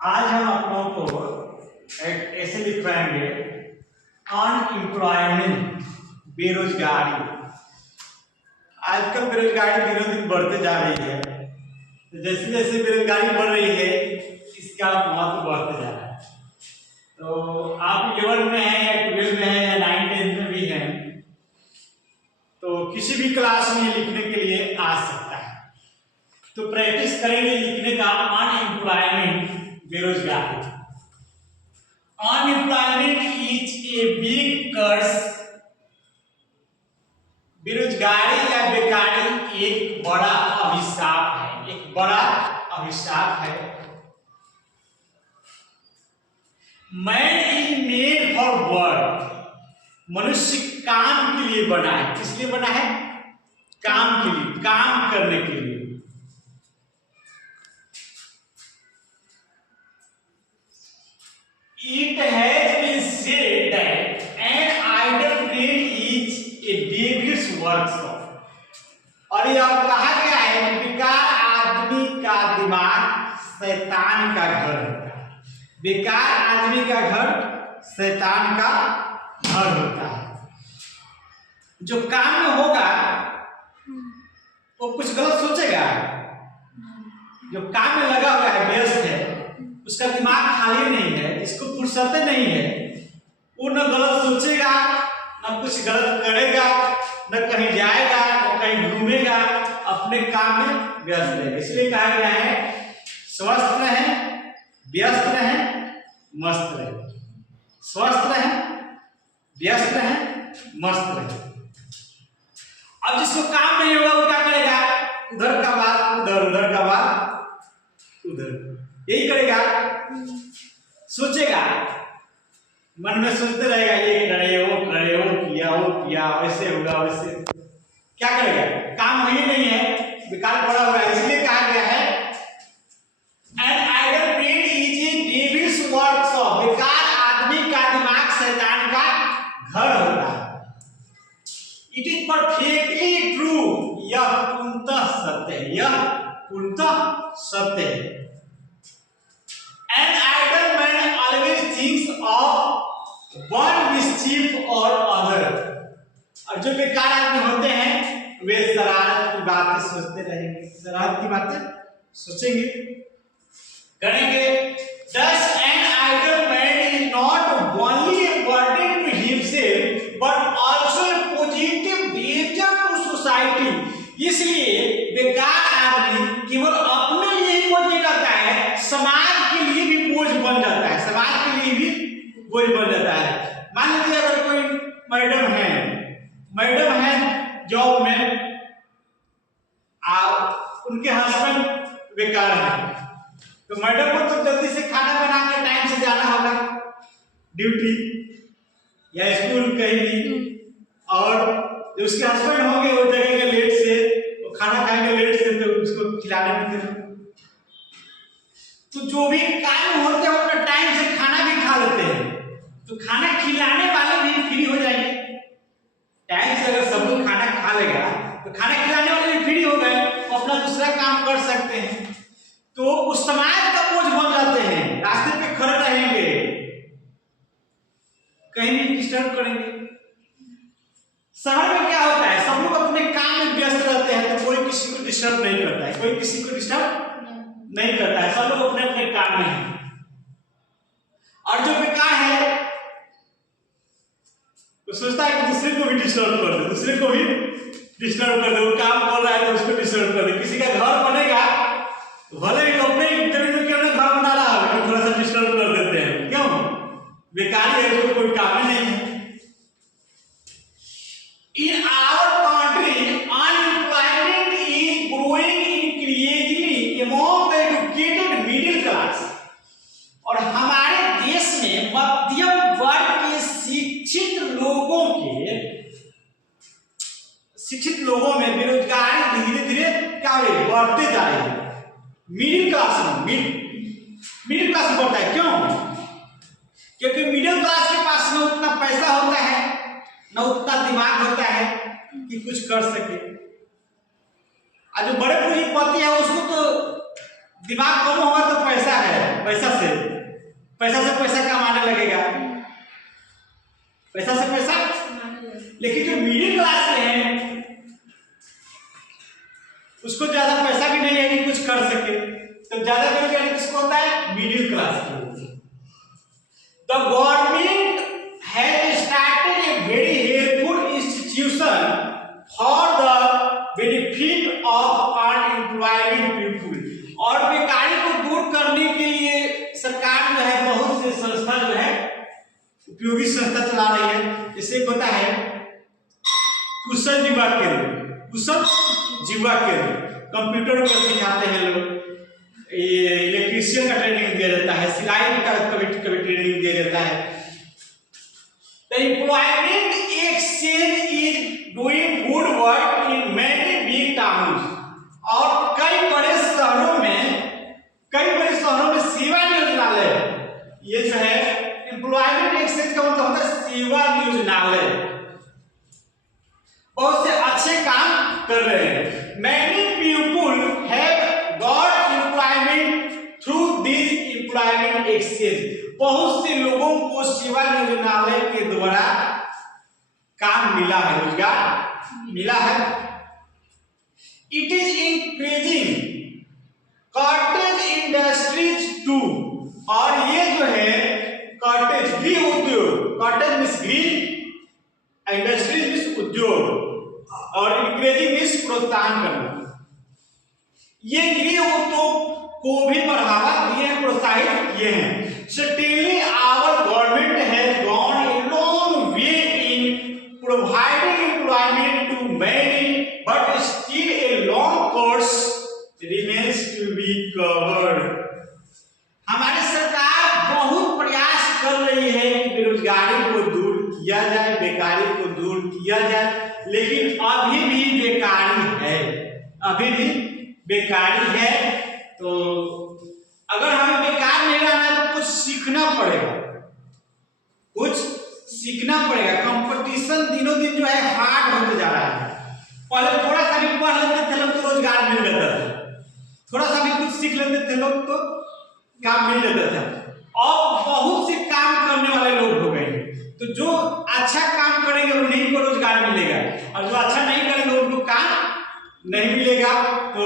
आज हम आप लोगों को एक ऐसे लिखवाएंगे अनएम्प्लॉयमेंट, बेरोजगारी। आजकल बेरोजगारी दिनों दिन बढ़ते जा रही है। तो जैसे जैसे बेरोजगारी बढ़ रही है इसका महत्व बढ़ते जा रहा है। तो आप 11 में है या 12 में है या 9 10 में भी हैं, तो किसी भी क्लास में लिखने के लिए आ सकता है। तो प्रैक्टिस करेंगे लिखने का अनएम्प्लॉयमेंट, बेरोजगारी। अनएम्प्लॉयमेंट इज ए बिग कर्स। बेरोजगारी या बेकारी एक बड़ा अभिशाप है, एक बड़ा अभिशाप है। Man is made for work. मनुष्य काम के लिए बना है। किस लिए बना है? काम के लिए, काम करने के लिए। It has been said that an idle brain is a devil's workshop। और यह कहा गया है कि बेकार आदमी का दिमाग शैतान का घर होता है। बेकार आदमी का घर शैतान का घर होता है। जो काम में होगा वो कुछ गलत सोचेगा। जो काम में लगा हुआ है, व्यस्त है, उसका दिमाग खाली नहीं है, इसको फुर्सत नहीं है, वो न गलत सोचेगा, न कुछ गलत करेगा, न कहीं जाएगा, न कहीं घूमेगा, अपने काम में व्यस्त रहेगा। इसलिए कहा गया है स्वस्थ रहें, व्यस्त रहें, मस्त रहें। स्वस्थ रहें, व्यस्त रहें, मस्त रहें। अब जिसको काम नहीं होगा वो क्या करेगा? उधर का बात उधर, उधर का बात उधर, यही करेगा। सोचेगा, मन में सोचते रहेगा, ये करे, वो किया, वैसे होगा, वैसे। क्या करेगा? काम ही नहीं है, बेकार पड़ा हुआ है। इसलिए कहा गया है an idle brain is a devil's workshop. बेकार आदमी का दिमाग शैतान का घर होता है। It is perfectly true. यह पूर्णतः सत्य है, यह पूर्णतः सत्य है। An idle man always thinks of one mischief or other। और जो बेकार आदमी होते हैं वे शरारत की बातें सोचते रहेंगे, शरारत की बातें सोचेंगे, करेंगे। Thus an idle man is not only a burden to himself but also a positive danger to society। इसलिए बेकार आदमी केवल अपने लिए बोझ नहीं करता है, समाज के लिए भी बोझ बन जाता है। समाज के लिए भी बोझ बन जाता है। मान लीजिए अगर कोई मैडम है जॉब में, उनके हस्बैंड बेकार है, तो मैडम को तो जल्दी से खाना बना के टाइम से जाना होगा ड्यूटी या स्कूल कहीं भी, और जो उसके हस्बैंड होंगे वो जगह लेट से, वो खाना खाएंगे लेट से, तो उसको खिलाने में देना। तो जो भी काम होते हैं अपना टाइम से खाना भी खा लेते हैं, तो खाना खिलाने वाले भी फ्री हो जाएंगे। टाइम से अगर सब लोग खाना खा लेगा तो खाना खिलाने वाले भी फ्री हो गए, तो अपना दूसरा काम कर सकते हैं। तो उस समाज का बोझ बन जाते हैं, रास्ते पे खड़े रहेंगे, कहीं भी डिस्टर्ब करेंगे। शहर में क्या होता है, सब लोग अपने काम में व्यस्त रहते हैं, तो कोई किसी को डिस्टर्ब नहीं करता है, कोई किसी को डिस्टर्ब नहीं करता है, सब लोग अपने अपने काम में हैं। और जो बेकार है वो सोचता है कि दूसरे को भी डिस्टर्ब कर दे, दूसरे को भी डिस्टर्ब कर दे। वो काम कर रहा है तो उसको डिस्टर्ब कर दे। किसी का घर बनेगा तो भले ही अपने जमीन में क्यों ना घर बना रहा है, तो थोड़ा सा डिस्टर्ब कर देते हैं। क्यों? बेकार है, उसको कोई काम ही नहीं है। In our country, unemployment is growing increasingly among the educated middle class। और हमारे देश में मध्यम वर्ग के शिक्षित लोगों में बेरोजगारी धीरे धीरे क्या हो रही है? बढ़ते जा रही है। मिडिल क्लास बढ़ता है। क्यों? क्योंकि मिडिल क्लास के पास न उतना पैसा होता है, न उतना दिमाग होता है कि कुछ कर सके। और जो बड़े पूंजीपति है उसको तो दिमाग कम होगा तो पैसा है, पैसा से पैसा से पैसा कमाने लगेगा, पैसा से पैसा। लेकिन जो मिडिल क्लास के हैं उसको ज्यादा पैसा भी नहीं है कि कुछ कर सके, तो ज्यादा बेरोजगारी किसको होता है? मिडिल क्लास को। The government has started a very helpful institution for the benefit of unemployment people, और बेकारी को दूर करने के लिए सरकार जो है बहुत से संस्था जो है उपयोगी संस्था चला रही है। जैसे होता है कुशल जीवा केंद्र, कुशल जीवा केंद्र, कंप्यूटर को सिखाते हैं लोग, ये इलेक्ट्रीशियन का ट्रेनिंग दिया जाता है, सिलाई का कभी ट्रेनिंग दिया जाता है। The employment exchange is doing good work in many big towns, और कई बड़े शहरों में सेवा नियोजनालय, ये जो है एम्प्लॉयमेंट एक्सचेंज का मतलब होता है सेवा नियोजनालय, बहुत से अच्छे काम कर रहे हैं। Many people have got employment through this employment exchange, बहुत से लोगों को सेवा नियोजनालय के द्वारा काम मिला है, रोजगार मिला है। It is encouraging cottage industries too, और ये जो है कॉटेज गृह उद्योग, कॉटेज मीन्स गृह, इंडस्ट्रीज मीन्स उद्योग, और इंक्रेजिंग मीन्स प्रोत्साहन करना। ये गृह उद्योग को भी बढ़ावा दिए हैं, प्रोत्साहित किए हैं। Certainly our government has gone a long way in providing employment to many, but still a long course remains to be covered. हमारी सरकार बहुत प्रयास कर रही है कि बेरोजगारी को दूर किया जाए, बेकारी को दूर किया जाए, लेकिन अभी भी बेकारी है, अभी भी बेकारी है। तो अगर हमें बेकार नहीं रहना है तो कुछ सीखना पड़ेगा, कुछ सीखना पड़ेगा। कंपटीशन दिनों दिन जो है हार्ड होते जा रहा है। पहले थोड़ा सा भी पढ़ लेते थे लोग तो रोजगार मिल जाता था, थोड़ा सा भी कुछ सीख लेते थे लोग तो काम मिल जाता था। अब बहुत से काम करने वाले लोग हो गए, तो जो अच्छा काम करेंगे उन्हीं को रोजगार मिलेगा, और जो अच्छा नहीं करेंगे उनको काम नहीं मिलेगा। तो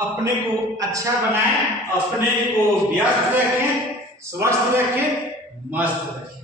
अपने को अच्छा बनाएं, अपने को व्यस्त रखें, स्वस्थ रखें, मस्त रखें।